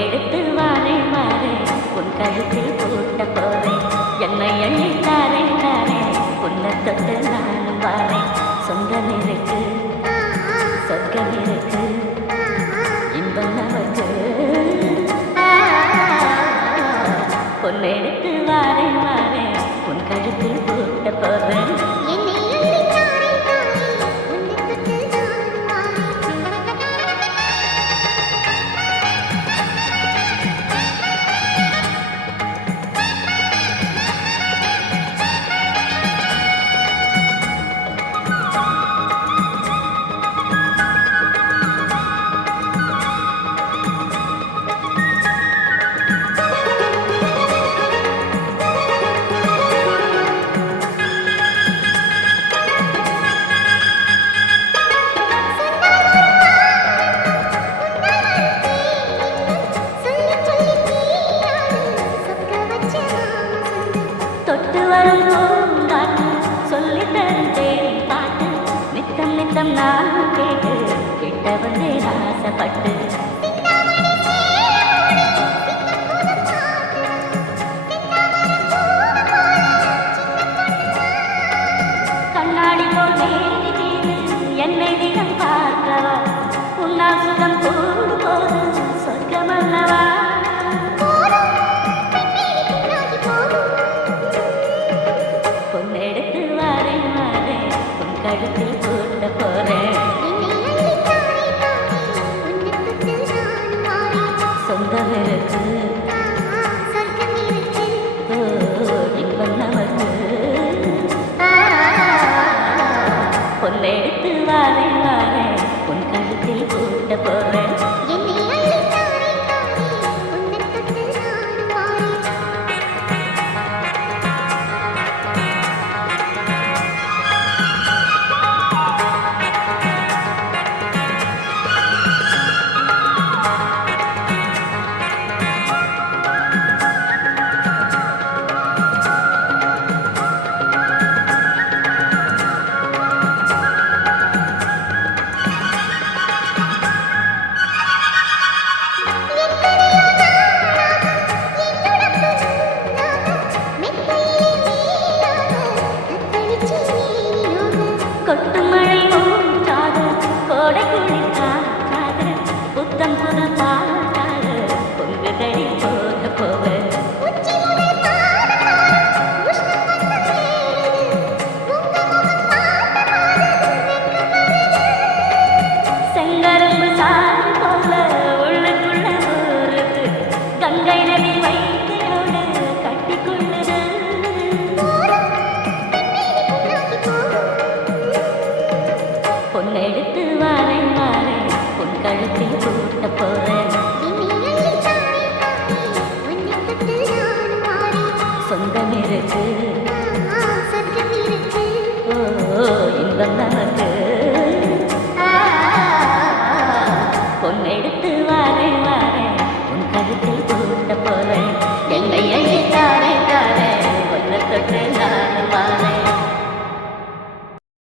பொன்னெடுத்து வாரே வாரே உன் கழுத்தில் பூட்ட போறேன் என்னை எண்ணி தாரே தாரே உன்னை தொட்டு நானும் வாரேன் சொந்தம் இருக்கு சொர்க்கம் இருக்கு இன்பம் நமக்கு பொன்னெடுத்து வாரே வாரே உன் கழுத்தில் பூட்ட போறேன் தொட்டு வரும் பூங்காட்டு சொல்லி தருந்தேன் பாட்டு நித்தம் நித்தம் நான் கேட்டு கிட்ட வந்தேன் ஆசைப்பட்டு கண்ணாடி போல் மேனி மீது என்னை தினம் பார்க்கவா உன்னால் சுகம் கூடு போது சொர்க்கம் அல்லவா பொன்னெடுத்து வாரே வாரே உன் கழுத்தில் பூட்ட போறேன் சொந்தம் இருக்கு இன்பம் நமக்கு பொன்னெடுத்து